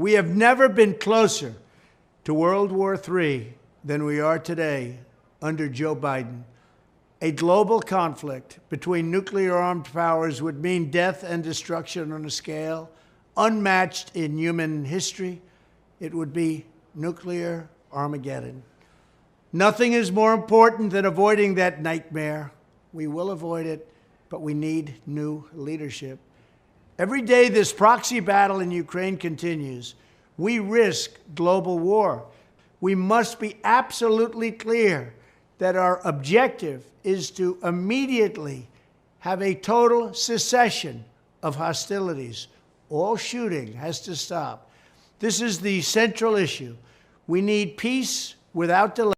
We have never been closer to World War III than we are today under Joe Biden. A global conflict between nuclear-armed powers would mean death and destruction on a scale unmatched in human history. It would be nuclear Armageddon. Nothing is more important than avoiding that nightmare. We will avoid it, but we need new leadership. Every day this proxy battle in Ukraine continues, we risk global war. We must be absolutely clear that our objective is to immediately have a total cessation of hostilities. All shooting has to stop. This is the central issue. We need peace without delay.